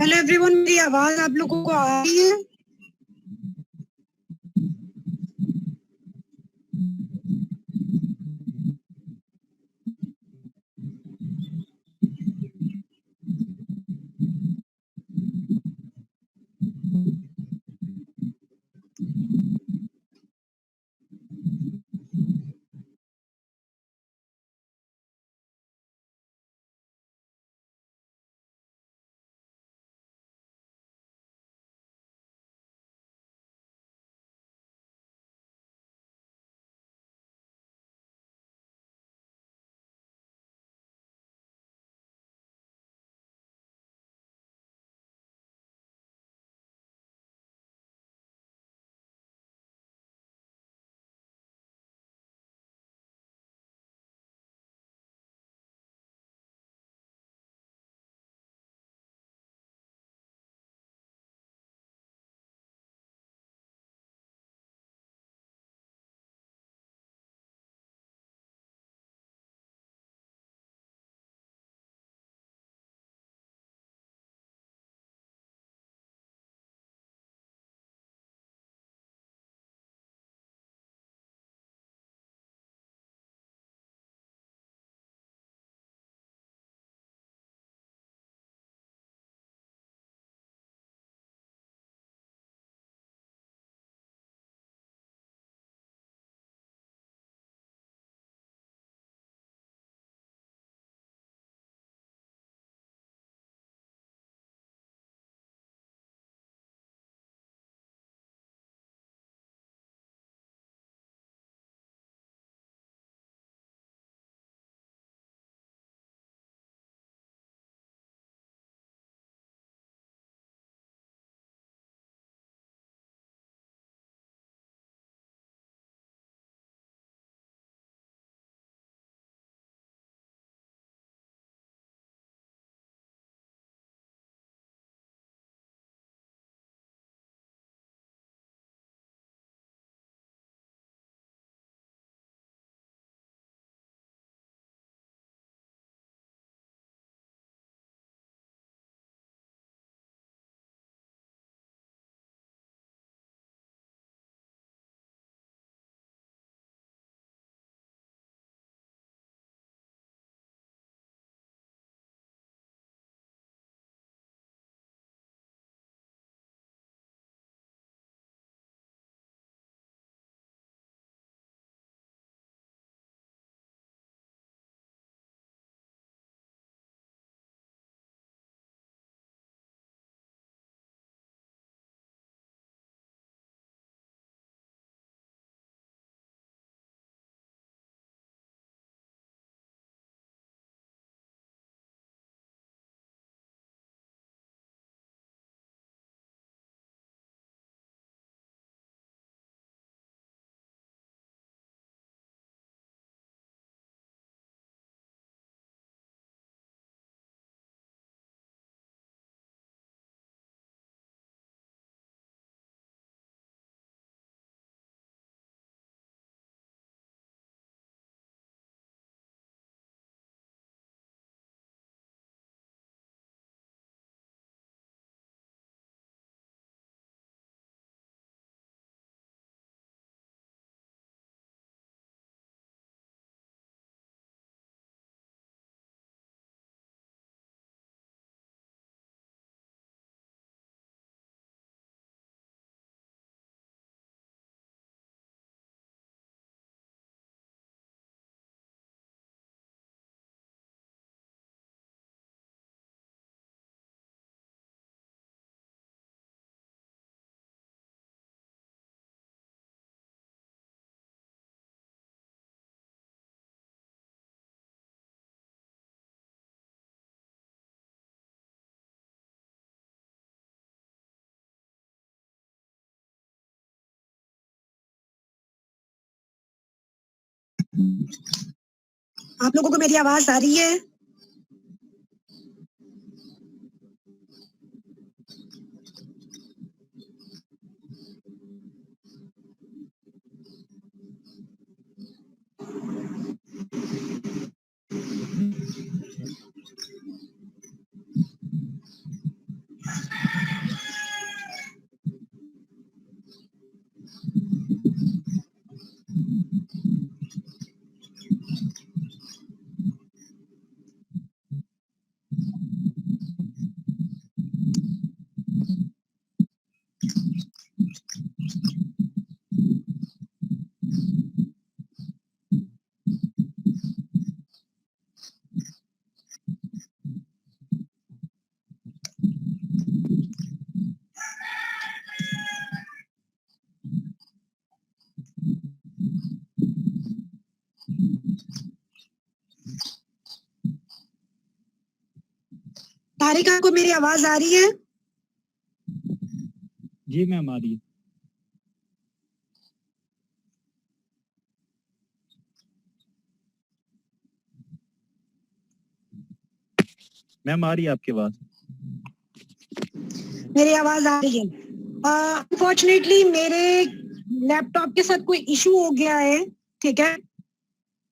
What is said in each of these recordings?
Hello everyone, मेरी आवाज आप लोगों को आ रही है? आप लोगों को मेरी आवाज आ रही है? निहारिका को मेरी आवाज आ रही है? जी मैम आ रही है। मैम आ रही है आपकी आवाज। मेरी आवाज आ रही है। अनफॉर्चुनेटली मेरे लैपटॉप के साथ कोई इशू हो गया है, ठीक है,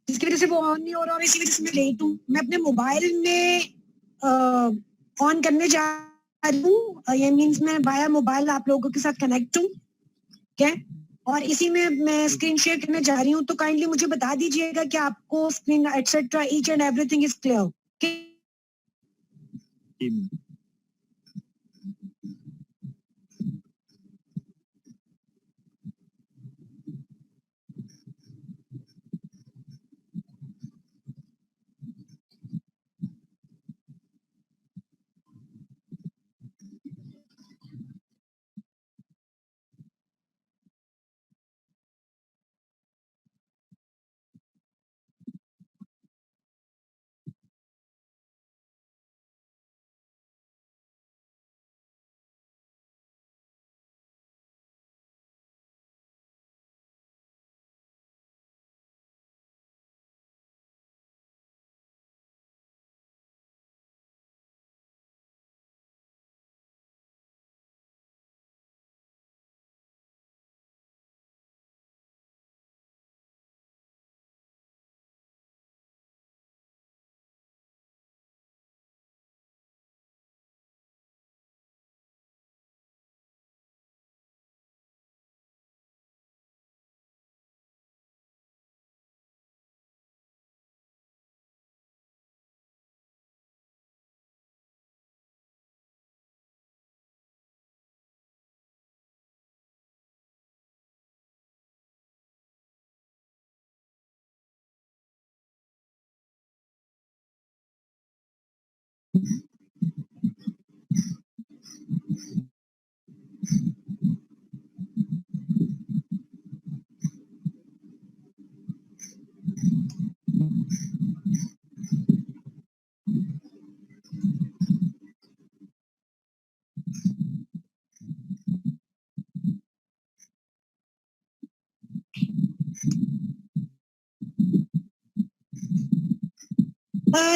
जिसकी वजह से वो ऑन नहीं हो रहा और इसी वजह से मैं लेट हूँ। मैं अपने मोबाइल में ऑन करने जा रही हूँ। ये मीन्स मैं वाया मोबाइल आप लोगों के साथ कनेक्ट हूँ, ठीक है, और इसी में मैं स्क्रीन शेयर करने जा रही हूँ। तो काइंडली मुझे बता दीजिएगा कि आपको screen etcetera each and everything is clear.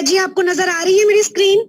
जी आपको नजर आ रही है मेरी स्क्रीन?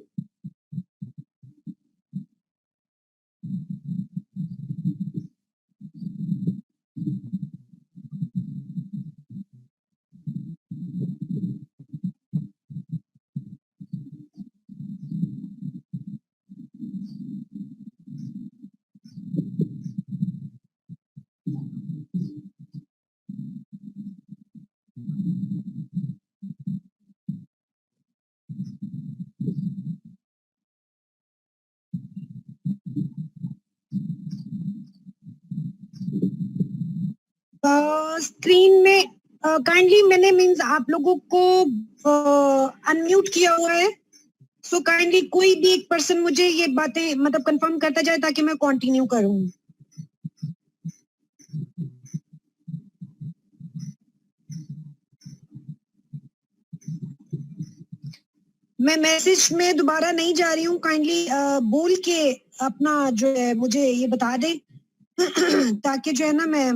स्क्रीन में काइंडली मैंने मींस आप लोगों को अनम्यूट किया हुआ है। सो काइंडली कोई भी एक पर्सन मुझे ये बातें मतलब कंफर्म करता जाए ताकि मैं कंटिन्यू करूं। मैं मैसेज में दोबारा नहीं जा रही हूँ, काइंडली बोल के अपना जो है मुझे ये बता दे ताकि जो है ना मैं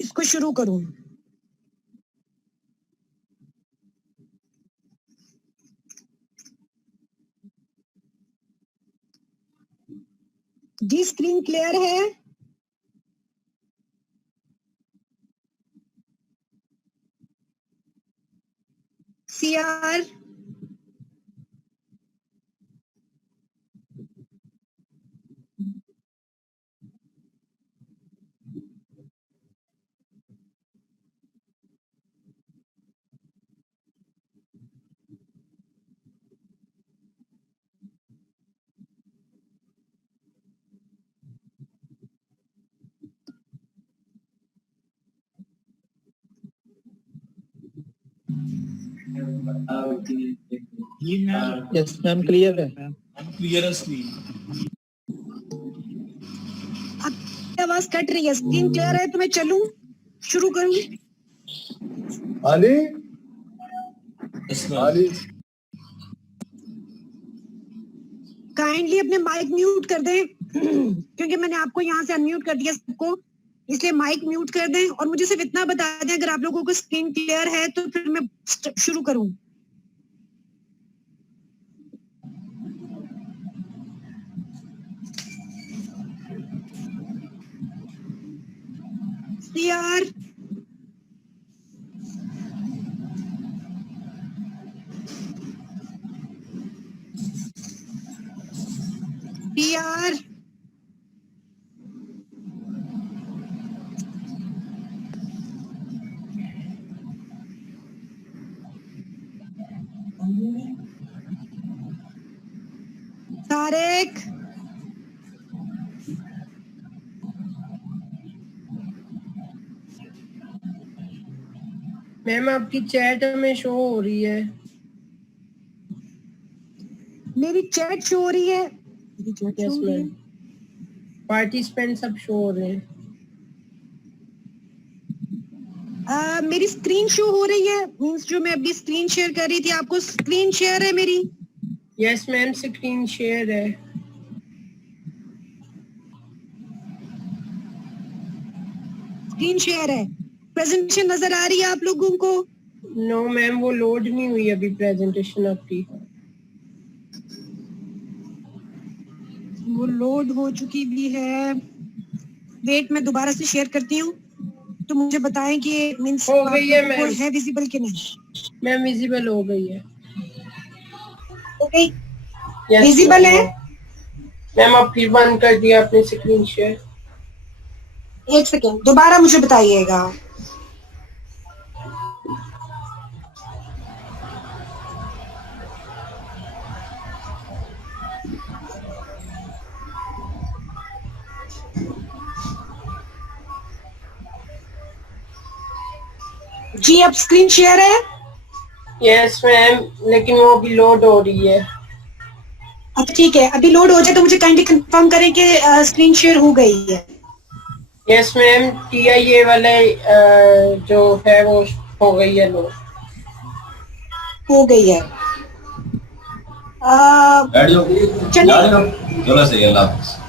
इसको शुरू करूं। जी स्क्रीन क्लियर है? सीआर यस मैम क्लियर है। क्लियर है स्क्रीन। आवाज कट रही है, स्क्रीन क्लियर है तो मैं चलूं, शुरू करूं? Ali, Yes, ma'am. Ali, kindly अपने माइक म्यूट कर दें क्योंकि मैंने आपको यहाँ से अनम्यूट कर दिया सबको, इसलिए माइक म्यूट कर दें और मुझे सिर्फ इतना बता दें अगर आप लोगों को स्क्रीन क्लियर है तो फिर मैं शुरू करूं। CR PR तारेक मैम आपकी चैट हमें शो हो रही है। मेरी चैट शो हो रही है, मेरी चैट शो यस हो रही है। मैम, पार्टिसिपेंट सब शो हो रहे हैं। मेरी स्क्रीन शो हो रही है, मींस जो मैं अभी स्क्रीन शेयर कर रही थी आपको स्क्रीन शेयर है मेरी। यस मैम, स्क्रीन शेयर है। स्क्रीन शेयर है, प्रेजेंटेशन नजर आ रही है आप लोगों को? नो मैम, वो लोड नहीं हुई अभी प्रेजेंटेशन आपकी। वो लोड हो चुकी भी है, वेट मैं दोबारा से शेयर करती हूँ तो मुझे बताएं कि मींस हो गई है आपको मैम। है विजिबल कि नहीं। मैम विजिबल हो गई है। ओके Yes, विजिबल है। मैम आप फिर बंद कर दिया आपने स्क्रीन शेयर। एक सेकेंड दोबारा मुझे बताइएगा। जी अब स्क्रीन शेयर है। यस मैम, लेकिन वो अभी लोड हो रही है। अच्छा ठीक है, अभी लोड हो जाए तो मुझे काइंडली कंफर्म करें कि स्क्रीन शेयर हो गई है। यस मैम, TIA वाले जो है वो हो गई है लोड। हो गई है। चलो सही है, अल्लाह हाफ़िज़।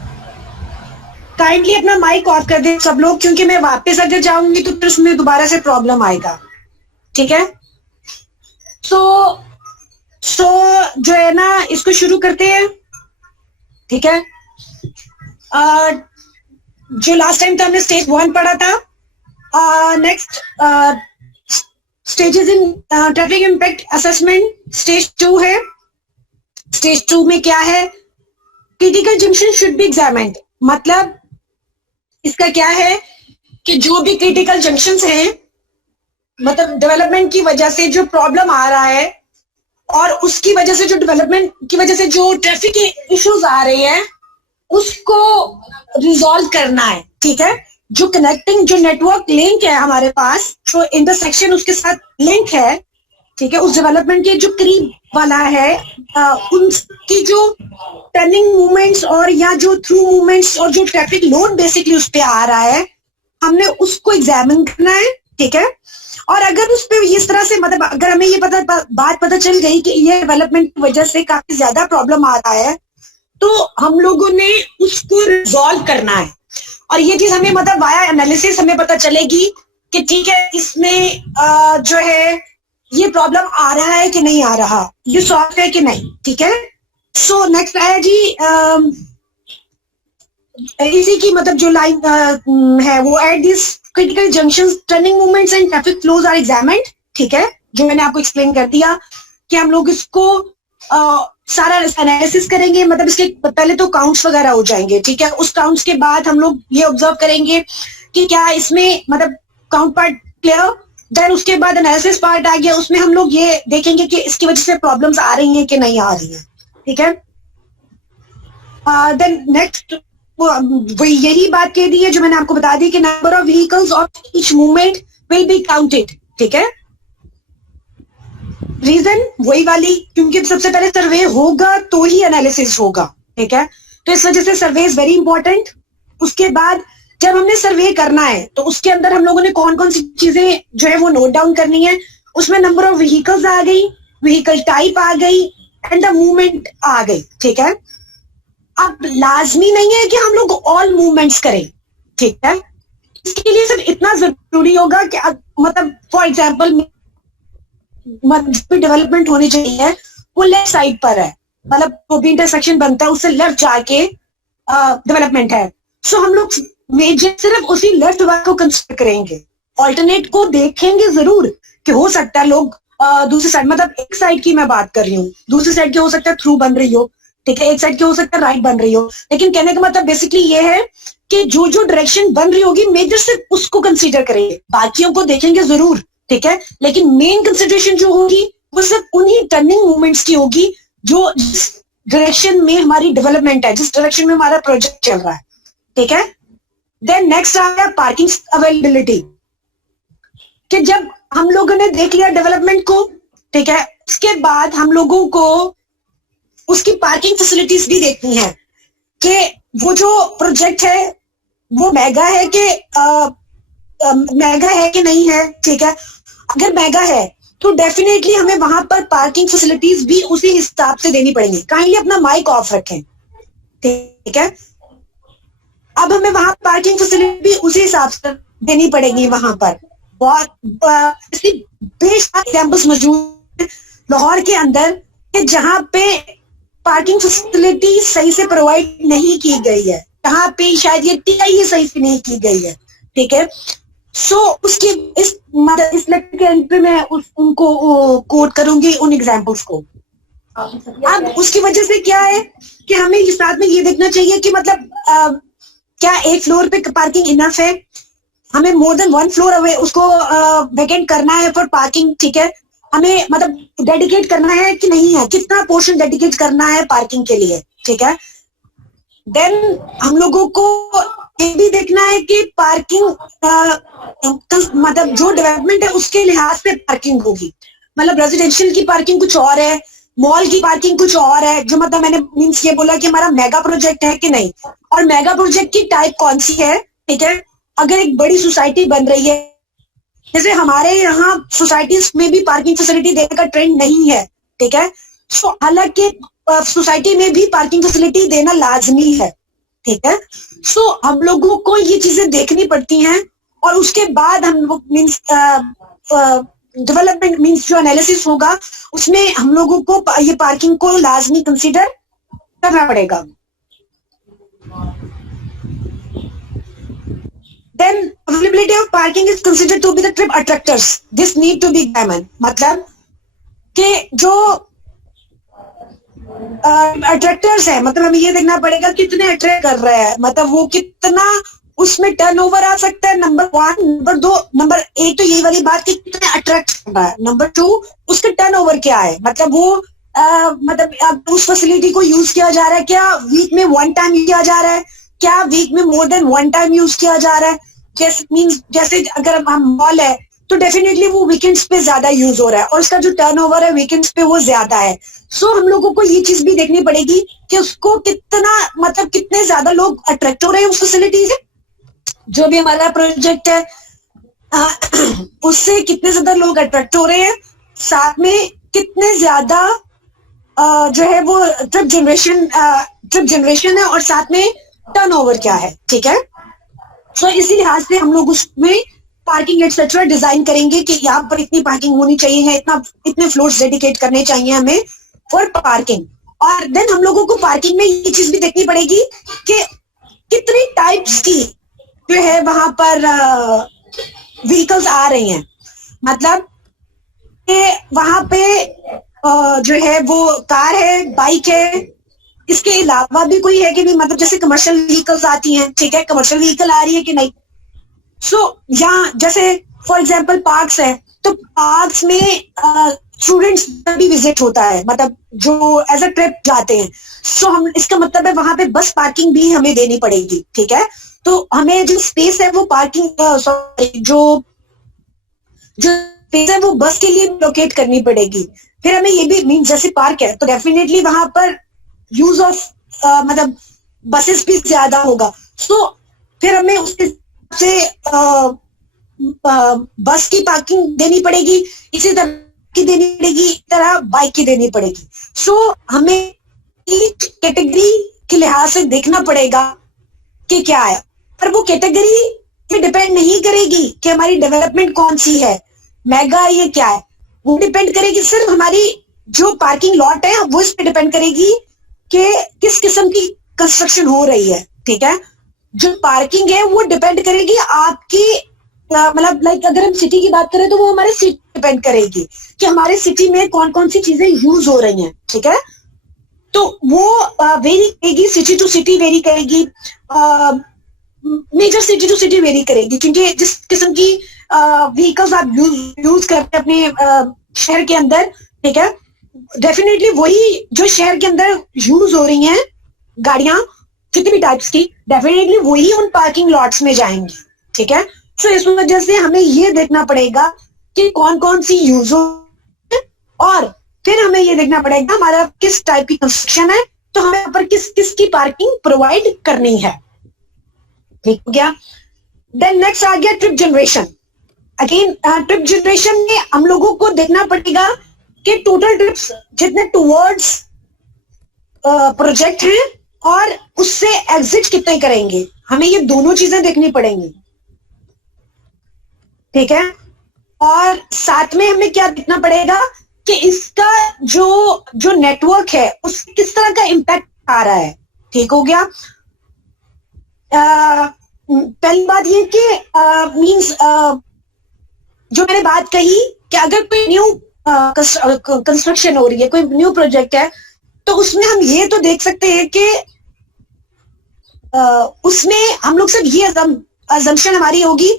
काइंडली अपना माइक ऑफ कर दें सब लोग, क्योंकि मैं वापस अगर जाऊंगी तो फिर उसमें दोबारा से प्रॉब्लम आएगा। ठीक है, सो जो है ना इसको शुरू करते हैं। ठीक है, जो लास्ट टाइम तो हमने स्टेज 1 पढ़ा था। Next stages in traffic impact assessment stage 2 है। स्टेज 2 में क्या है? Critical junction should be examined. मतलब इसका क्या है कि जो भी क्रिटिकल जंक्शंस हैं, मतलब डेवलपमेंट की वजह से जो प्रॉब्लम आ रहा है और उसकी वजह से जो डेवलपमेंट की वजह से जो ट्रैफिक के इश्यूज आ रहे हैं उसको रिजॉल्व करना है। ठीक है, जो कनेक्टिंग जो नेटवर्क लिंक है हमारे पास, जो इंटरसेक्शन उसके साथ लिंक है, ठीक है, उस डेवलपमेंट के जो करीब वाला है, उनकी जो टर्निंग मूवमेंट्स और या जो थ्रू मूवमेंट्स और जो ट्रैफिक लोड बेसिकली उस पे आ रहा है, हमने उसको एग्जामिन करना है। ठीक है, और अगर उस पे इस तरह से मतलब अगर हमें ये बात पता चल गई कि ये डेवलपमेंट की वजह से काफी ज्यादा प्रॉब्लम आ रहा है, तो हम लोगों ने उसको रिजॉल्व करना है। और ये चीज हमें मतलब वाया एनालिसिस हमें पता चलेगी कि ठीक है इसमें जो है ये प्रॉब्लम आ रहा है कि नहीं आ रहा, ये सॉल्व है कि नहीं। ठीक है, सो नेक्स्ट आया जी इसी की मतलब जो लाइन है वो at this critical junctions turning movements and traffic flows are examined. ठीक है, जो मैंने आपको एक्सप्लेन कर दिया कि हम लोग इसको सारा एनालिसिस करेंगे। मतलब इसके पहले तो काउंट्स वगैरह हो जाएंगे। ठीक है, उस काउंट्स के बाद हम लोग ये ऑब्जर्व करेंगे कि क्या इसमें मतलब काउंट पार्ट क्लियर, देन उसके बाद एनालिसिस पार्ट आ गया, उसमें हम लोग ये देखेंगे कि इसकी वजह से प्रॉब्लम्स आ रही हैं कि नहीं आ रही हैं। ठीक है, देन नेक्स्ट वो यही बात कह दी है जो मैंने आपको बता दी कि number of vehicles of each movement will be counted. ठीक है, रीजन वही वाली, क्योंकि सबसे पहले सर्वे होगा तो ही एनालिसिस होगा। ठीक है, तो इस वजह से सर्वे इज वेरी इंपॉर्टेंट। उसके बाद जब हमने सर्वे करना है तो उसके अंदर हम लोगों ने कौन कौन सी चीजें जो है वो नोट डाउन करनी है। उसमें नंबर ऑफ व्हीकल्स आ गई, व्हीकल टाइप आ गई एंड द मूवमेंट आ गई, ठीक है। अब लाजमी नहीं है कि हम लोग ऑल मूवमेंट्स करें, ठीक है। इसके लिए सिर्फ इतना जरूरी होगा कि मतलब फॉर एग्जाम्पल डेवलपमेंट होनी चाहिए वो लेफ्ट साइड पर है, मतलब भी इंटरसेक्शन बनता है उससे लेफ्ट जाके डेवलपमेंट है। सो हम लोग मेजर सिर्फ उसी लेफ्ट वाले को कंसिडर करेंगे, ऑल्टरनेट को देखेंगे जरूर कि हो सकता है लोग दूसरी साइड, मतलब एक साइड की मैं बात कर रही हूँ, दूसरी साइड की हो सकता है थ्रू बन रही हो, ठीक है, एक साइड की हो सकता है राइट बन रही हो, लेकिन कहने का मतलब बेसिकली ये है कि जो जो डायरेक्शन बन रही होगी मेजर सिर्फ उसको कंसीडर करेंगे, बाकियों को देखेंगे जरूर, ठीक है, लेकिन मेन कंसिडरेशन जो होगी वो सिर्फ उन्हीं टर्निंग मूवमेंट्स की होगी जो जिस डायरेक्शन में हमारी डेवलपमेंट है, जिस डायरेक्शन में हमारा प्रोजेक्ट चल रहा है, ठीक है। देन नेक्स्ट आ गया पार्किंग अवेलेबिलिटी, कि जब हम लोगों ने देख लिया डेवलपमेंट को, ठीक है, उसके बाद हम लोगों को उसकी पार्किंग फैसिलिटीज भी देखनी है कि वो जो प्रोजेक्ट है वो महंगा है कि महंगा है कि नहीं है, ठीक है। अगर महंगा है तो डेफिनेटली हमें वहां पर पार्किंग फैसिलिटीज भी उसी हिसाब से देनी पड़ेंगी। काइंडली अपना माइक ऑफ रखें, ठीक है। अब हमें वहां पार्किंग फैसिलिटी भी उसी हिसाब से देनी पड़ेगी वहां पर। बहुत बेशक एग्जाम्पल्स मौजूद हैं लाहौर के अंदर कि जहां पे पार्किंग फैसिलिटी सही से प्रोवाइड नहीं की गई है, जहां पे शायद ये टीआई सही से नहीं की गई है, ठीक है। सो उसकी इस लेक्चर के अंत पे मैं उनको कोट करूंगी उन एग्जाम्पल्स को। अब उसकी वजह से क्या है कि हमें इस साथ में ये देखना चाहिए कि मतलब क्या एक फ्लोर पे पार्किंग इनफ है, हमें more than one floor away उसको वेकेंट करना है फॉर पार्किंग, ठीक है, हमें मतलब डेडिकेट करना है कि नहीं है, कितना पोर्शन डेडिकेट करना है पार्किंग के लिए, ठीक है। देन हम लोगों को ये भी देखना है कि पार्किंग मतलब जो डेवलपमेंट है उसके लिहाज से पार्किंग होगी, मतलब रेजिडेंशियल की पार्किंग कुछ और है, मॉल की पार्किंग कुछ और है, जो मतलब मैंने मीन्स ये बोला कि हमारा मेगा प्रोजेक्ट है कि नहीं, और मेगा प्रोजेक्ट की टाइप कौन सी है, ठीक है। अगर एक बड़ी सोसाइटी बन रही है, जैसे हमारे यहाँ सोसाइटीज में भी पार्किंग फैसिलिटी देने का ट्रेंड नहीं है, ठीक है। सो हालांकि सोसाइटी में भी पार्किंग फैसिलिटी देना लाजमी है, ठीक है। सो हम लोगों को ये चीजें देखनी पड़ती हैं और उसके बाद हम लोग मीन्स डेवलपमेंट मीन्स जो एनालिसिस होगा उसमें हम लोगों को ये पार्किंग को लाजमी कंसीडर करना पड़ेगा। Then availability of parking is considered to be the trip attractors. This need to be examined. मतलब कि जो अट्रैक्टर्स है, मतलब हमें ये देखना पड़ेगा कितने अट्रैक्ट कर रहे हैं, मतलब वो कितना उसमें टर्नओवर आ सकता है, नंबर 1, नंबर 2, नंबर 1 तो यही वाली बात कि कितने अट्रैक्ट कर रहा है, नंबर 2 उसका टर्नओवर क्या है, मतलब वो मतलब उस फैसिलिटी को यूज किया जा रहा है, क्या वीक में 1 टाइम किया जा रहा है, क्या वीक में मोर देन 1 टाइम यूज किया जा रहा है। जैसे मींस जैसे अगर हम मॉल है तो डेफिनेटली वो वीकेंड्स पे ज्यादा यूज हो रहा है और उसका जो टर्नओवर है वीकेंड्स पे वो ज्यादा है। सो हम लोगों को ये चीज भी देखनी पड़ेगी कि उसको कितना मतलब कितने ज्यादा लोग अट्रैक्ट हो रहे हैं उस फैसिलिटी से, जो भी हमारा प्रोजेक्ट है उससे कितने ज्यादा लोग अट्रैक्ट हो रहे हैं, साथ में कितने ज्यादा जो है वो ट्रिप जनरेशन है और साथ में टर्नओवर क्या है, ठीक है। सो इसी लिहाज से हम लोग उसमें पार्किंग एक्सेट्रा डिजाइन करेंगे कि यहाँ पर इतनी पार्किंग होनी चाहिए है, इतने फ्लोर्स डेडिकेट करने चाहिए हमें फॉर पार्किंग। और देन हम लोगों को पार्किंग में ये चीज भी देखनी पड़ेगी कि कितनी टाइप्स की जो है वहां पर व्हीकल्स आ रही हैं, मतलब कि वहां पे जो है वो कार है, बाइक है, इसके अलावा भी कोई है कि नहीं, मतलब जैसे कमर्शियल व्हीकल्स आती हैं, ठीक है, कमर्शियल व्हीकल आ रही है कि नहीं। सो यहाँ जैसे फॉर एग्जांपल पार्क्स है तो पार्क्स में स्टूडेंट्स भी विजिट होता है, मतलब जो एज अ ट्रिप जाते हैं। सो हम इसका मतलब है वहां पे बस पार्किंग भी हमें देनी पड़ेगी, ठीक है। तो हमें जो स्पेस है वो पार्किंग जो स्पेस है वो बस के लिए लोकेट करनी पड़ेगी। फिर हमें ये भी मीन जैसे पार्क है तो डेफिनेटली वहां पर यूज ऑफ मतलब बसेस भी ज्यादा होगा। सो फिर हमें उसके हिसाब से बस की पार्किंग देनी पड़ेगी, इसी तरह की देनी पड़ेगी, इस तरह बाइक की देनी पड़ेगी. सो हमें ईच कैटेगरी के लिहाज से देखना पड़ेगा कि क्या है. पर वो कैटेगरी पे डिपेंड नहीं करेगी कि हमारी डेवलपमेंट कौन सी है, मेगा ये क्या है. वो डिपेंड करेगी सिर्फ हमारी जो पार्किंग लॉट है वो इस पे डिपेंड करेगी कि किस किस्म की कंस्ट्रक्शन हो रही है. ठीक है, जो पार्किंग है वो डिपेंड करेगी आपकी मतलब लाइक अगर हम सिटी की बात करें तो वो हमारे सिटी डिपेंड करेगी कि हमारे सिटी में कौन कौन सी चीजें यूज हो रही हैं. ठीक है, तो वो वेरी करेगी, सिटी टू सिटी वेरी करेगी, major city to city vary करेगी, क्योंकि जिस किस्म की व्हीकल्स आप यूज करते हैं अपने शहर के अंदर. ठीक है, डेफिनेटली वही जो शहर के अंदर यूज हो रही हैं गाड़ियां कितनी भी टाइप्स की, डेफिनेटली वही उन पार्किंग लॉट्स में जाएंगी. ठीक है, तो इस वजह से हमें ये देखना पड़ेगा कि कौन कौन सी यूज हो, और फिर हमें ये देखना पड़ेगा हमारा किस टाइप की कंस्ट्रक्शन है, तो हमें यहाँ पर किस किस की पार्किंग प्रोवाइड करनी है. ठीक हो गया. देन नेक्स्ट आ गया trip generation. Again trip generation में हम लोगों को देखना पड़ेगा कि टोटल ट्रिप्स जितने टुवर्ड्स प्रोजेक्ट हैं और उससे एग्जिट कितने करेंगे, हमें ये दोनों चीजें देखनी पड़ेंगी. ठीक है, और साथ में हमें क्या देखना पड़ेगा कि इसका जो नेटवर्क है उस किस तरह का इम्पैक्ट आ रहा है. ठीक हो गया. पहली बात ये कि मींस जो मैंने बात कही कि अगर कोई न्यू कंस्ट्रक्शन हो रही है, कोई न्यू प्रोजेक्ट है, तो उसमें हम ये तो देख सकते हैं कि उसमें हम लोग सिर्फ ये अजम्पशन हमारी होगी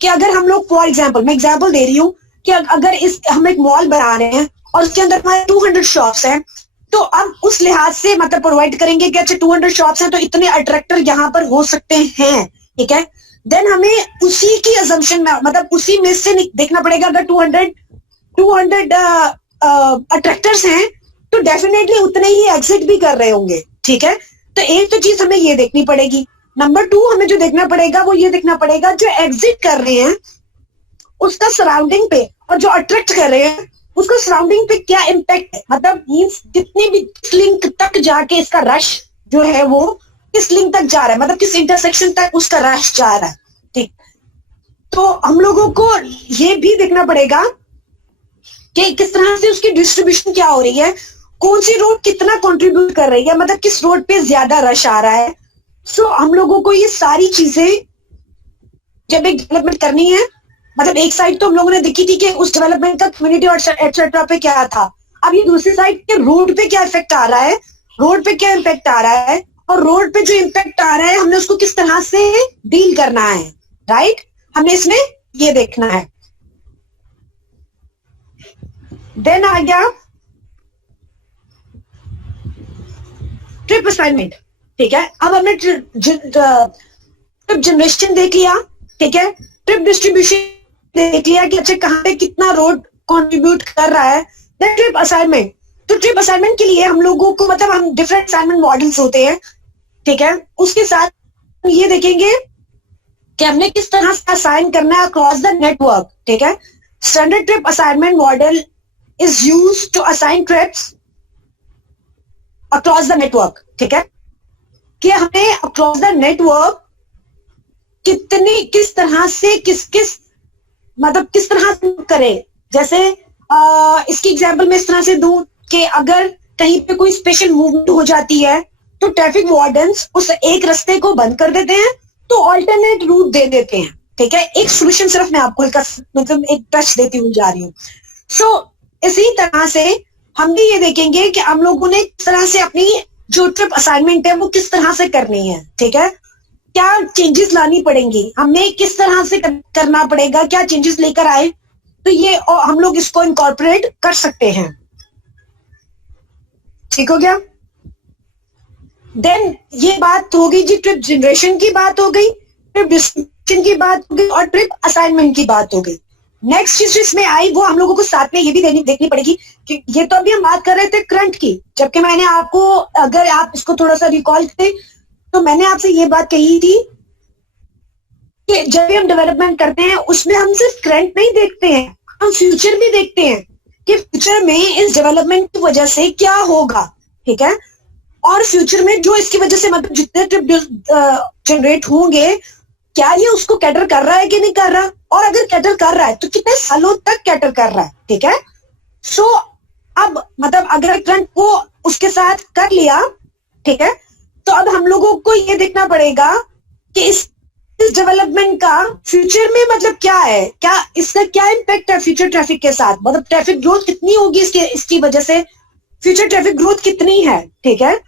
कि अगर हम लोग फॉर एग्जांपल, मैं एग्जांपल दे रही हूँ कि अगर हम एक मॉल बना रहे हैं और उसके अंदर हमारे 200 शॉप्स हैं, तो अब उस लिहाज से मतलब प्रोवाइड करेंगे कि अच्छा 200 शॉप्स हैं तो इतने अट्रैक्टर यहाँ पर हो सकते हैं. ठीक है, देन हमें उसी की अजम्पशन में मतलब उसी में से देखना पड़ेगा अगर 200 अट्रैक्टर्स हैं तो डेफिनेटली उतने ही एग्जिट भी कर रहे होंगे. ठीक है, तो एक तो चीज हमें ये देखनी पड़ेगी. नंबर 2 हमें जो देखना पड़ेगा वो ये देखना पड़ेगा जो एग्जिट कर रहे हैं उसका सराउंडिंग पे, और जो अट्रैक्ट कर रहे हैं उसका सराउंडिंग पे क्या इम्पैक्ट है. मतलब मींस जितनी भी लिंक तक जाके इसका रश जो है वो किस लिंक तक जा रहा है, मतलब किस इंटरसेक्शन तक उसका रश जा रहा है. ठीक, तो हम लोगों को ये भी देखना पड़ेगा कि किस तरह से उसकी डिस्ट्रीब्यूशन क्या हो रही है, कौन सी रोड कितना कंट्रीब्यूट कर रही है, मतलब किस रोड पे ज्यादा रश आ रहा है. सो हम लोगों को ये सारी चीजें जब एक डेवलपमेंट करनी है, मतलब एक साइड तो हम लोगों ने देखी थी कि उस डेवलपमेंट का कम्युनिटी और एटसेट्रा पे क्या था. अब ये दूसरी साइड के रोड पे क्या इफेक्ट आ रहा है, रोड पे क्या इम्पैक्ट आ रहा है, और रोड पे जो इम्पैक्ट आ रहा है हमने उसको किस तरह से डील करना है. राइट, हमने इसमें ये देखना है. देन आ गया ट्रिप असाइनमेंट. ठीक है, अब हमने ट्रिप जनरेशन देख लिया. ठीक है, ट्रिप डिस्ट्रीब्यूशन देख लिया कि अच्छा कहाँ पे कितना रोड कंट्रीब्यूट कर रहा है. Then trip assignment. तो ट्रिप असाइनमेंट के लिए हम लोगों को मतलब हम डिफरेंट असाइनमेंट मॉडल्स होते हैं. ठीक है, उसके साथ ये देखेंगे कि हमने किस तरह से असाइन करना है अक्रॉस द नेटवर्क. ठीक है, standard trip assignment model is used to assign trips across the network. ठीक है, कि हमें अक्रॉस द नेटवर्क किस तरह से किस तरह से करें. जैसे इसकी एग्जांपल मैं इस तरह से दूं कि अगर कहीं पे कोई स्पेशल मूवमेंट हो जाती है तो ट्रैफिक वार्डन्स उस एक रास्ते को बंद कर देते हैं, तो ऑल्टरनेट रूट दे देते हैं. ठीक है, एक सोल्यूशन सिर्फ मैं आपको मतलब एक टच देती हुई जा रही हूँ. सो इसी तरह से हम भी ये देखेंगे कि हम लोगों ने किस तरह से अपनी जो ट्रिप असाइनमेंट है वो किस तरह से करनी है. ठीक है, क्या चेंजेस लानी पड़ेंगी, हमें किस तरह से करना पड़ेगा, क्या चेंजेस लेकर आए, तो ये हम लोग इसको इनकॉर्पोरेट कर सकते हैं. ठीक हो गया. देन ये बात हो गई जी, ट्रिप जनरेशन की बात हो गई, ट्रिप डिस्ट्रीब्यूशन की बात हो गई और ट्रिप असाइनमेंट की बात हो गई. नेक्स्ट चीज इसमें आई वो हम लोगों को साथ में ये भी देखनी पड़ेगी कि ये तो अभी हम बात कर रहे थे करंट की, जबकि मैंने आपको, अगर आप इसको थोड़ा सा रिकॉल करें तो मैंने आपसे ये बात कही थी कि जब भी हम डेवलपमेंट करते हैं उसमें हम सिर्फ करंट नहीं देखते हैं, हम फ्यूचर भी देखते हैं कि फ्यूचर में इस डेवलपमेंट की वजह से क्या होगा, ठीक है। और फ्यूचर में जो इसकी वजह से मतलब जितने ट्रिप जनरेट होंगे, क्या ये उसको कैटर कर रहा है कि नहीं कर रहा, और अगर कैटर कर रहा है तो कितने सालों तक कैटर कर रहा है, ठीक है। सो अब मतलब अगर करंट को उसके साथ कर लिया, ठीक है, तो अब हम लोगों को ये देखना पड़ेगा कि इस डेवलपमेंट का फ्यूचर में मतलब क्या है, क्या इसका क्या इम्पैक्ट है फ्यूचर ट्रैफिक के साथ, मतलब ट्रैफिक ग्रोथ कितनी होगी इसकी वजह से, फ्यूचर ट्रैफिक ग्रोथ कितनी है, ठीक है।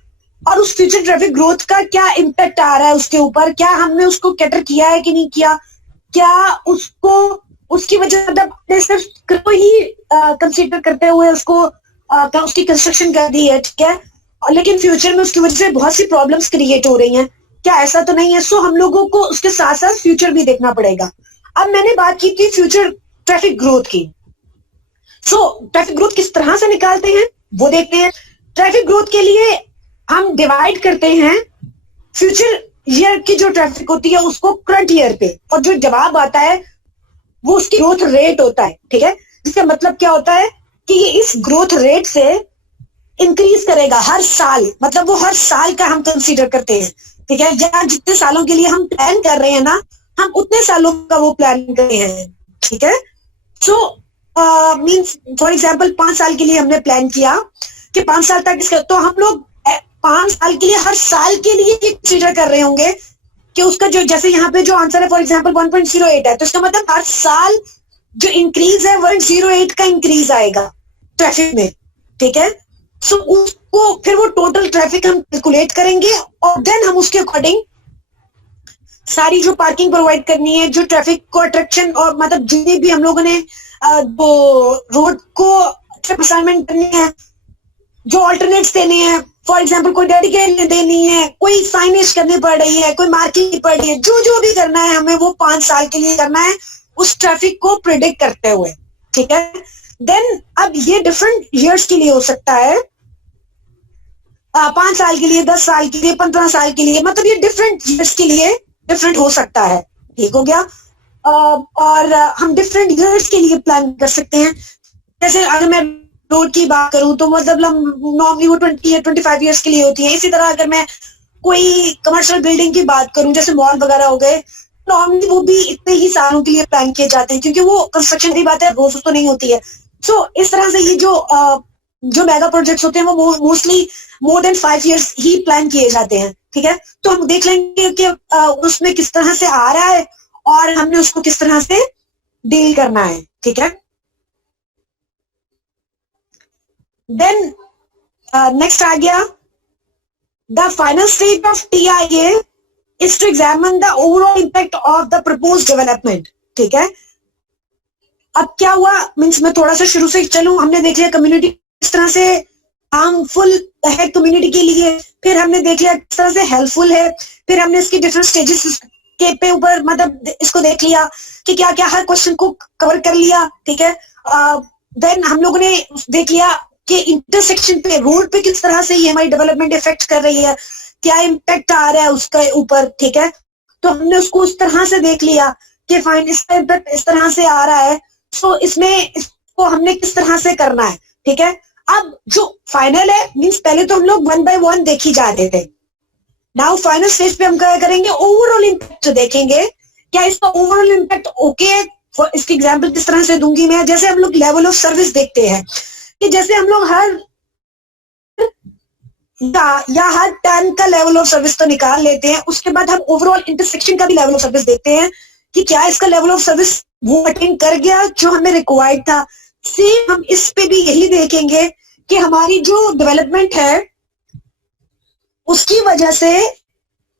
और उस फ्यूचर ट्रैफिक ग्रोथ का क्या इम्पैक्ट आ रहा है उसके ऊपर, क्या हमने उसको कैटर किया है कि नहीं किया, क्या उसको उसकी वजह मतलब सिर्फ को ही कंसीडर करते हुए उसको उसकी कंस्ट्रक्शन कर दी है, ठीक है, लेकिन फ्यूचर में उसकी वजह से बहुत सी प्रॉब्लम्स क्रिएट हो रही हैं, क्या ऐसा तो नहीं है। सो हम लोगों को उसके साथ साथ फ्यूचर भी देखना पड़ेगा। अब मैंने बात की थी फ्यूचर ट्रैफिक ग्रोथ की। सो ट्रैफिक ग्रोथ किस तरह से निकालते हैं वो देखते हैं। ट्रैफिक ग्रोथ के लिए हम डिवाइड करते हैं फ्यूचर ईयर की जो ट्रैफिक होती है उसको करंट ईयर पे, और जो जवाब आता है वो उसकी ग्रोथ रेट होता है, ठीक है। इसका मतलब क्या होता है कि ये इस ग्रोथ रेट से इंक्रीज करेगा हर साल, मतलब वो हर साल का हम कंसीडर करते हैं, ठीक है। जहाँ जितने सालों के लिए हम प्लान कर रहे हैं ना, हम उतने सालों का वो प्लान कर रहे हैं, ठीक है। सो मींस फॉर एग्जांपल 5 साल के लिए हमने प्लान किया कि 5 साल तक इसका, तो हम लोग 5 साल के लिए हर साल के लिए कंसीडर कर रहे होंगे कि उसका जो, जैसे यहाँ पे जो आंसर है फॉर एग्जांपल 1.08 है, तो इसका मतलब हर साल जो इंक्रीज है 1.08 का इंक्रीज आएगा ट्रैफिक में, ठीक है। सो उसको फिर वो टोटल ट्रैफिक हम कैलकुलेट करेंगे और देन हम उसके अकॉर्डिंग सारी जो पार्किंग प्रोवाइड करनी है, जो ट्रैफिक को अट्रैक्शन और मतलब जितने भी हम लोगों ने रोड को असाइनमेंट करनी है, जो ऑल्टरनेट्स देने हैं, फॉर एग्जांपल कोई डेडिकेट देनी है, कोई साइनेज करनी पड़ रही है, कोई मार्किंग पड़ रही है, जो भी करना है हमें वो 5 साल के लिए करना है उस ट्रैफिक को प्रिडिक्ट करते हुए, ठीक है। देन अब ये डिफरेंट ईयर्स के लिए हो सकता है, 5 साल के लिए, 10 साल के लिए, 15 साल के लिए, मतलब ये डिफरेंट ईयर्स के लिए डिफरेंट हो सकता है, ठीक हो गया। और हम डिफरेंट ईयर्स के लिए प्लान कर सकते हैं। जैसे अगर मैं रोड की बात करूं तो मतलब नॉर्मली वो 20 या 25 ईयर्स के लिए होती है। इसी तरह अगर मैं कोई कमर्शियल बिल्डिंग की बात करूं, जैसे मॉल वगैरह हो गए, नॉर्मली वो भी इतने ही सालों के लिए प्लान किए जाते हैं, क्योंकि वो कंस्ट्रक्शन की बात है, रोज तो नहीं होती है। सो इस तरह से ये जो मेगा प्रोजेक्ट्स होते हैं वो mostly more than 5 years he plan किए जाते हैं, ठीक है। तो हम देख लेंगे कि उसमें किस तरह से आ रहा है और हमने उसको किस तरह से डील करना है, ठीक है। देन नेक्स्ट आ गया the final stage of TIA is to examine the overall impact of the proposed development, ठीक है। अब क्या हुआ, मीन्स मैं थोड़ा सा शुरू से चलूं। हमने देख लिया कम्युनिटी किस तरह से हार्मफुल है कम्युनिटी के लिए, फिर हमने देख लिया किस तरह से हेल्पफुल है, फिर हमने इसकी डिफरेंट स्टेजेस के पे ऊपर मतलब इसको देख लिया कि क्या क्या हर क्वेश्चन को कवर कर लिया, ठीक है। देन हम लोगों ने देख लिया कि इंटरसेक्शन पे, रोड पे किस तरह से ये हमारी डेवलपमेंट इफेक्ट कर रही है, क्या इम्पैक्ट आ रहा है उसके ऊपर, ठीक है। तो हमने उसको उस तरह से देख लिया कि फाइन इसका इम्पैक्ट इस तरह से आ रहा है, सो इसमें इसको हमने किस तरह से करना है, ठीक है। अब जो फाइनल है, मींस पहले तो हम लोग 1 by 1 देखी जाते थे, नाउ फाइनल स्टेज पे हम क्या करेंगे, ओवरऑल इम्पैक्ट देखेंगे, क्या इसका ओवरऑल इम्पैक्ट ओके है। इसकी एग्जांपल किस तरह से दूंगी मैं, जैसे हम लोग लेवल ऑफ सर्विस देखते हैं कि जैसे हम लोग हर हर टर्न का लेवल ऑफ सर्विस तो निकाल लेते हैं, उसके बाद हम ओवरऑल इंटरसेक्शन का भी लेवल ऑफ सर्विस देखते हैं कि क्या इसका लेवल ऑफ सर्विस वो अटेंड कर गया जो हमें रिक्वायर्ड था। सेम हम इस पे भी यही देखेंगे कि हमारी जो डेवलपमेंट है उसकी वजह से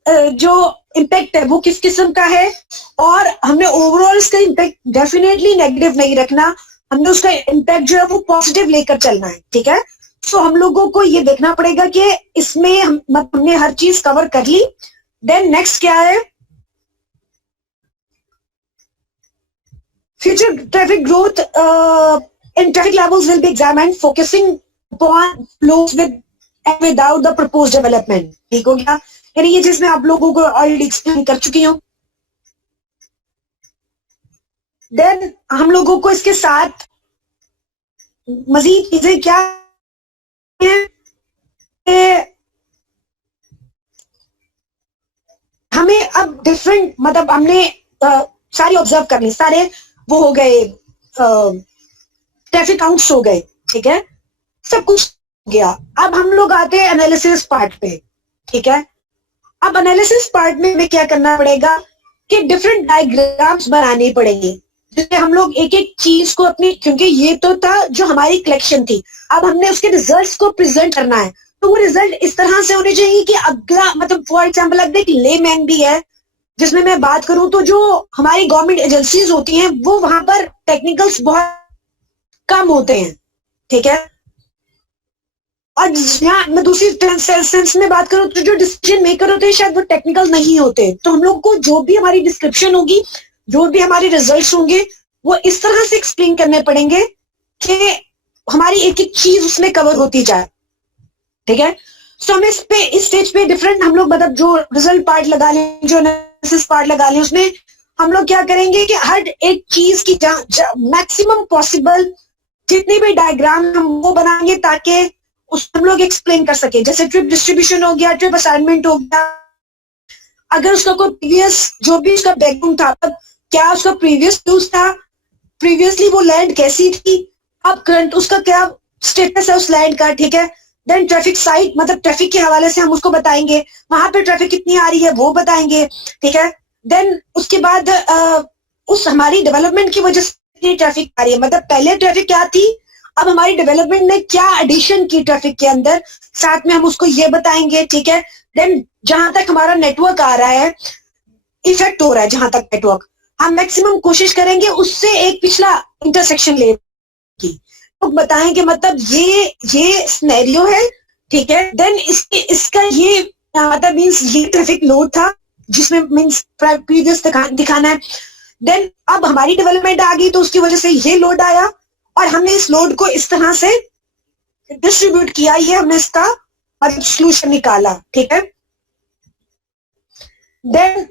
जो इम्पैक्ट है वो किस किस्म का है, और हमने ओवरऑल इसका इम्पैक्ट डेफिनेटली नेगेटिव नहीं रखना, हमने उसका इम्पैक्ट जो है वो पॉजिटिव लेकर चलना है, ठीक है। सो हम लोगों को ये देखना पड़ेगा कि इसमें हमने हर चीज कवर कर ली। देन नेक्स्ट क्या है, future traffic growth in traffic levels will be examined focusing upon flows with and without the proposed development, ठीक हो गया। यानी ये चीज मैं आप लोगों को ऑलरेडी एक्सप्लेन कर चुकी हूँ। देन हम लोगों को इसके साथ मजीद चीजें क्या है, हमें अब डिफरेंट मतलब हमने सारी ऑब्जर्व करनी, सारे वो हो गए, ट्रैफिक काउंट्स हो गए, ठीक है, सब कुछ हो गया। अब हम लोग आते हैं एनालिसिस पार्ट पे, ठीक है। अब एनालिसिस पार्ट में हमें क्या करना पड़ेगा कि डिफरेंट डायग्राम्स बनाने पड़ेंगे, जिससे हम लोग एक एक चीज को अपनी, क्योंकि ये तो था जो हमारी कलेक्शन थी, अब हमने उसके रिजल्ट्स को प्रेजेंट करना है, तो वो रिजल्ट इस तरह से होने चाहिए कि अगला मतलब फॉर एग्जाम्पल अगर एक लेमैन भी है जिसमें मैं बात करूं, तो जो हमारी गवर्नमेंट एजेंसीज होती हैं वो वहां पर टेक्निकल्स बहुत कम होते हैं, ठीक है। और यहाँ मैं दूसरी सेंस में बात करूं तो जो डिसीजन मेकर होते हैं शायद वो टेक्निकल नहीं होते, तो हम लोग को जो भी हमारी डिस्क्रिप्शन होगी, जो भी हमारे रिजल्ट्स होंगे, वो इस तरह से एक्सप्लेन करने पड़ेंगे कि हमारी एक एक चीज उसमें कवर होती जाए, ठीक है। सो हम इस स्टेज पे डिफरेंट हम लोग मतलब जो रिजल्ट पार्ट लगा लें, जो एनालिसिस पार्ट लगा लें, उसमें हम लोग क्या करेंगे कि हर एक चीज की मैक्सिमम पॉसिबल जितनी भी डायग्राम हम वो बनाएंगे ताकि उस हम लोग एक्सप्लेन कर सके। जैसे ट्रिप डिस्ट्रीब्यूशन हो गया, ट्रिप असाइनमेंट हो गया, अगर उसका कोई प्रीवियस जो भी उसका बैकग्राउंड था, क्या उसका प्रीवियस यूज था, प्रीवियसली वो लैंड कैसी थी, अब करंट उसका क्या स्टेटस है उस लैंड का, ठीक है। देन ट्रैफिक साइट मतलब ट्रैफिक के हवाले से हम उसको बताएंगे, वहां पे ट्रैफिक कितनी आ रही है वो बताएंगे, ठीक है। देन उसके बाद उस हमारी डेवलपमेंट की वजह से कितनी ट्रैफिक आ रही है, मतलब पहले ट्रैफिक क्या थी, अब हमारी डेवलपमेंट ने क्या एडिशन की ट्रैफिक के अंदर, साथ में हम उसको ये बताएंगे, ठीक है। देन जहां तक हमारा नेटवर्क आ रहा है, इफेक्ट हो रहा है जहां तक नेटवर्क, हम मैक्सिमम कोशिश करेंगे उससे एक पिछला इंटरसेक्शन ले की, तो बताएं कि मतलब ये सिनेरियो है, ठीक है। देन इसका ये मतलब मींस ये ट्रैफिक लोड था जिसमें मींस प्रीवियस दिखाना है। देन अब हमारी डेवलपमेंट आ गई तो उसकी वजह से ये लोड आया और हमने इस लोड को इस तरह से डिस्ट्रीब्यूट किया, ये हमने इसका मतलब सोल्यूशन निकाला, ठीक है। Then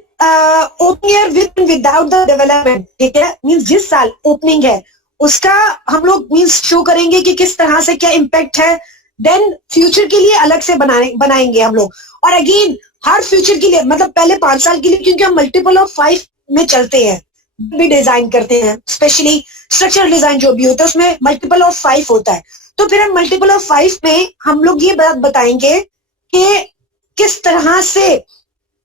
opening year with without the development, ठीक है, मींस जिस साल ओपनिंग है उसका हम लोग मींस शो करेंगे कि किस तरह से क्या इम्पैक्ट है। देन फ्यूचर के लिए अलग से बनाएंगे हम लोग, और अगेन हर फ्यूचर के लिए मतलब पहले 5 साल के लिए, क्योंकि हम मल्टीपल ऑफ 5 में चलते हैं, भी डिजाइन करते हैं, स्पेशली स्ट्रक्चरल डिजाइन जो भी होता है उसमें मल्टीपल ऑफ 5 होता है, तो फिर हम मल्टीपल ऑफ 5 में हम लोग ये बात बताएंगे कि किस तरह से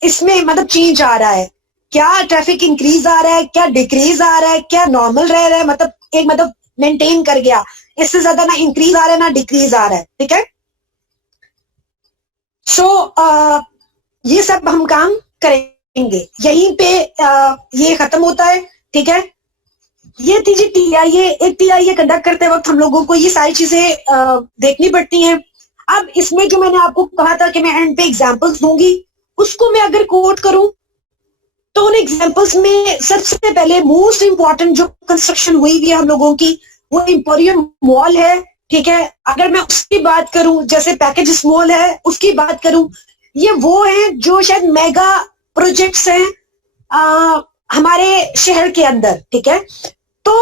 इसमें मतलब चेंज आ रहा है, क्या ट्रैफिक इंक्रीज आ रहा है, क्या डिक्रीज आ रहा है, क्या नॉर्मल रह रहा है, मतलब एक मतलब मेंटेन कर गया, इससे ज्यादा ना इंक्रीज आ रहा है ना डिक्रीज आ रहा है, ठीक है। सो ये सब हम काम करेंगे, यहीं पे ये खत्म होता है, ठीक है। ये थी जी टीआईए। एक टीआईए कंडक्ट करते वक्त हम लोगों को ये सारी चीजें देखनी पड़ती हैं। अब इसमें जो मैंने आपको कहा था कि मैं एंड पे एग्जांपल्स दूंगी, उसको मैं अगर कोट करूं तो उन एग्जांपल्स में सबसे पहले मोस्ट इंपॉर्टेंट जो कंस्ट्रक्शन हुई हुई है हम लोगों की वो एम्पोरियम मॉल है, ठीक है। अगर मैं उसकी बात करूं, जैसे पैकेज मॉल है उसकी बात करूं, ये वो है जो शायद मेगा प्रोजेक्ट्स हैं हमारे शहर के अंदर, ठीक है। तो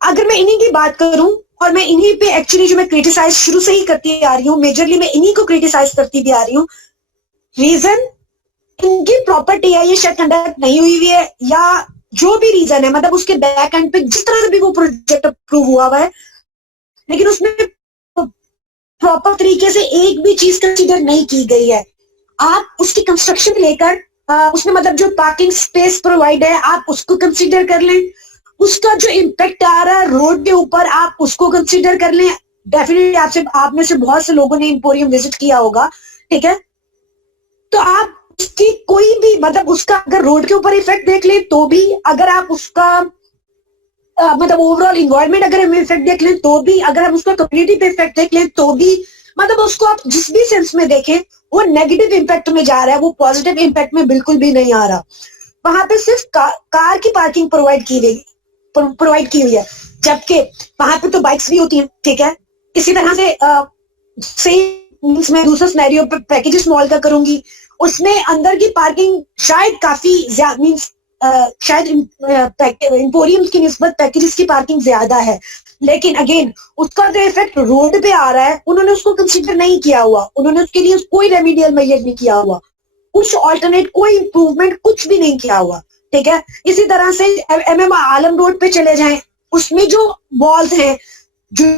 अगर मैं इन्हीं की बात करूं, और मैं इन्हीं पे एक्चुअली जो मैं क्रिटिसाइज शुरू से ही करती आ रही हूँ, मेजरली मैं इन्हीं को क्रिटिसाइज करती भी आ रही हूँ, रीजन इनकी प्रॉपर्टी है ये शायद कंडक्ट नहीं हुई है, या जो भी रीजन है, मतलब उसके बैक एंड पे जिस तरह से भी वो प्रोजेक्ट अप्रूव हुआ है, लेकिन उसमें प्रॉपर तरीके से एक भी चीज कंसीडर नहीं की गई है। आप उसकी कंस्ट्रक्शन लेकर उसमें मतलब जो पार्किंग स्पेस प्रोवाइड है आप उसको कंसीडर कर लें, उसका जो इम्पैक्ट आ रहा है रोड के ऊपर आप उसको कंसीडर कर लें। डेफिनेटली आप में से बहुत से लोगों ने एम्पोरियम विजिट किया होगा, ठीक है। तो आप उसकी कोई भी मतलब उसका अगर रोड के ऊपर इफेक्ट देख लें तो भी, अगर आप उसका मतलब ओवरऑल इन्वायरमेंट अगर हम इफेक्ट देख लें तो भी, अगर हम उसका कम्युनिटी पे इफेक्ट देख लें तो भी, मतलब उसको आप जिस भी सेंस में देखें वो नेगेटिव इम्पैक्ट में जा रहा है, वो पॉजिटिव इम्पैक्ट में बिल्कुल भी नहीं आ रहा। वहां पे सिर्फ कार की पार्किंग प्रोवाइड की हुई है, जबकि वहां पे तो बाइक्स भी होती हैं, ठीक है। इसी तरह से मैं दूसरा सिनेरियो पे पैकेजेस मॉल का करूंगी, उसमें अंदर की पार्किंग शायद काफी मींस शायद इंपोरियम्स की निस्बत पैकेजेस की पार्किंग ज्यादा है, लेकिन अगेन उसका जो इफेक्ट रोड पे आ रहा है उन्होंने उसको कंसीडर नहीं किया हुआ, उन्होंने उसके लिए कोई रेमेडियल मेजर नहीं किया हुआ, कुछ ऑल्टरनेट कोई इंप्रूवमेंट कुछ भी नहीं किया हुआ। ठीक है, इसी तरह से MM आलम रोड पे चले जाएं, उसमें जो वॉल्स हैं जो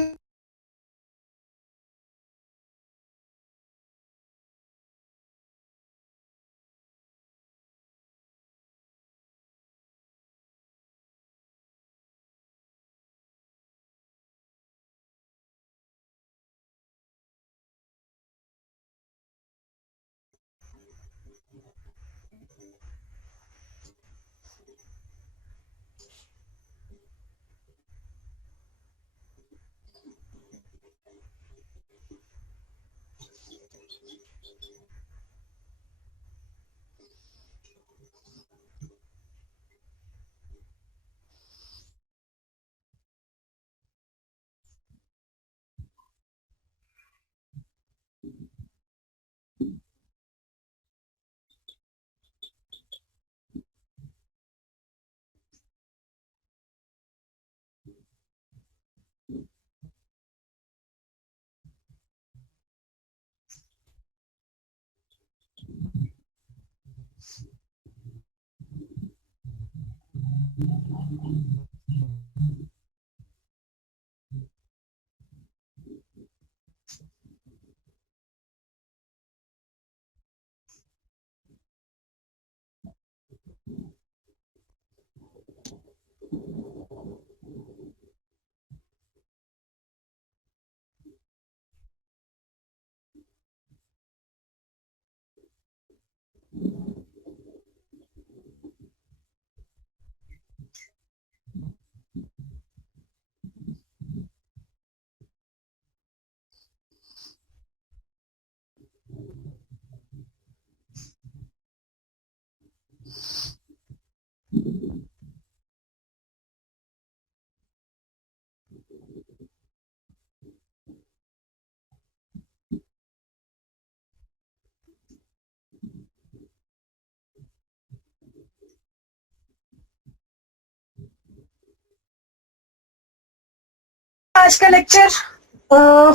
आज का लेक्चर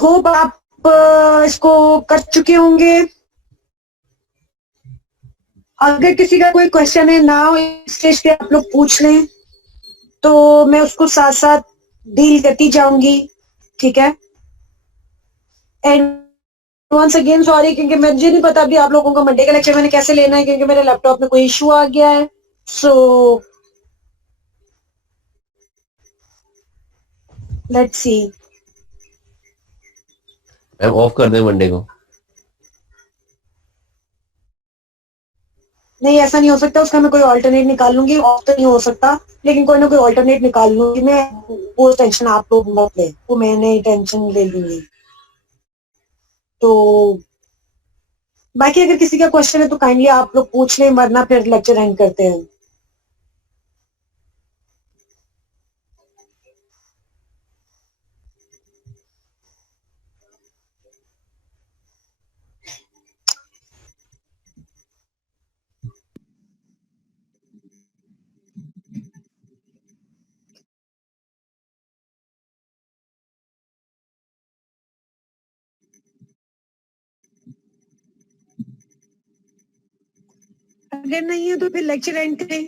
होप आप इसको कर चुके होंगे। अगर किसी का कोई क्वेश्चन है ना इस स्टेज पे आप लोग पूछ लें तो मैं उसको साथ साथ डील करती जाऊंगी, ठीक है। एंड वंस अगेन सॉरी, क्योंकि मुझे नहीं पता अभी आप लोगों का मंडे का लेक्चर मैंने कैसे लेना है, क्योंकि मेरे लैपटॉप में कोई इशू आ गया है। So let's see. Ma'am of कर दे मंडे को। नहीं, ऐसा नहीं हो सकता, उसका मैं कोई ऑल्टरनेट निकाल लूंगी। ऑफ तो नहीं हो सकता, लेकिन कोई ना कोई ऑल्टरनेट निकाल लूंगी मैं। वो टेंशन आप लोग मत ले, वो मैंने टेंशन ले लूंगी। तो बाकी अगर किसी का क्वेश्चन है तो काइंडली आप लोग पूछ लें, वरना फिर लेक्चर एंड करते हैं। अगर नहीं है तो फिर लेक्चर एंड करें।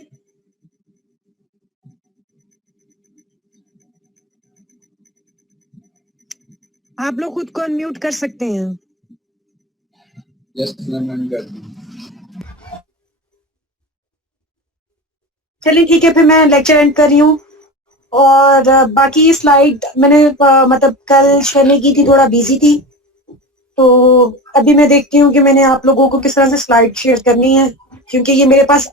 आप लोग खुद को अनम्यूट कर सकते हैं। यस मैम कर दी। चलिए ठीक है, फिर मैं लेक्चर एंड कर रही हूँ। और बाकी स्लाइड मैंने मतलब कल शेयर की थी, थोड़ा बिजी थी, तो अभी मैं देखती हूँ कि मैंने आप लोगों को किस तरह से स्लाइड शेयर करनी है, क्योंकि ये मेरे पास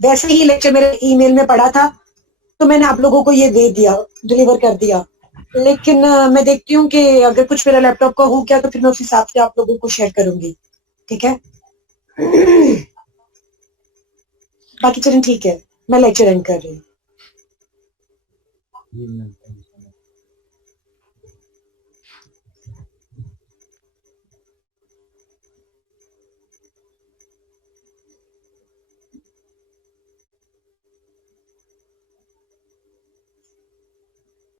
वैसे ही लेक्चर मेरे ईमेल में पड़ा था, तो मैंने आप लोगों को ये दे दिया, डिलीवर कर दिया। लेकिन मैं देखती हूँ कि अगर कुछ मेरा लैपटॉप का हो गया तो फिर मैं उस हिसाब से आप लोगों को शेयर करूंगी, ठीक है। बाकी चलें, ठीक है, मैं लेक्चर एंड कर रही हूँ।